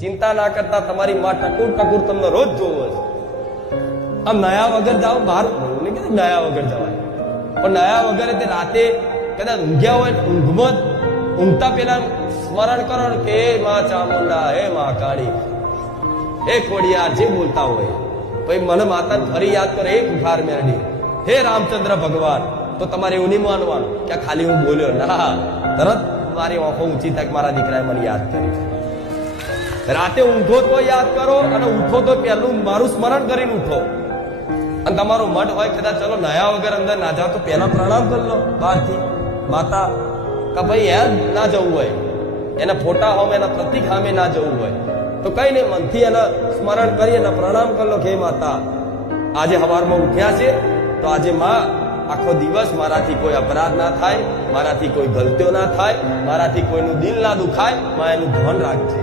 ચિંતા ના કરતા તમારી માં ટકુર ટકુર તમને રોજ જોવો છે. આમ નયા વગર જાઓ બહાર, નયા વગર જવાય, પણ નયા વગર તે રાતે કદાચ ઊંઘ્યા હોય, ઊંઘતા પેલા સ્મરણ કરો ને કે હે માં ચામુંડા, હે માં કાળી, હે ખોડિયાર, જે બોલતા હોય પછી મને માતા ફરી યાદ કરે, હે કુઠાર મેરડી, હે રામચંદ્ર ભગવાન. તો તમારે એવું નહીં માનવાનું કે ખાલી હું બોલ્યો, ના, તરત મારી આંખો ઊંચી થાય, મારા દીકરાએ મને યાદ કરી. રાતે ઊંઘો તો યાદ કરો, અને ઉઠો તો પેલું મારું સ્મરણ કરીને ઉઠો. અને તમારું મન હોય કદાચ ચલો નયા વગર અંદર ના જાઓ તો પેલા પ્રણામ કરી લો બહારથી માતા, કે ભાઈ યાર ના જવું હોય, એના ફોટા સામે, એના પ્રતિક સામે ના જવું હોય તો કઈ નહીં, મનથી એના સ્મરણ કરી એના પ્રણામ કરી લો કે માતા આજે સવારમાં ઉઠ્યા છે તો આજે માં આખો દિવસ મારાથી કોઈ અપરાધ ના થાય, મારાથી કોઈ ગલતીઓ ના થાય, મારાથી કોઈનું દિલ ના દુખાય, માં એનું ધ્યાન રાખજે.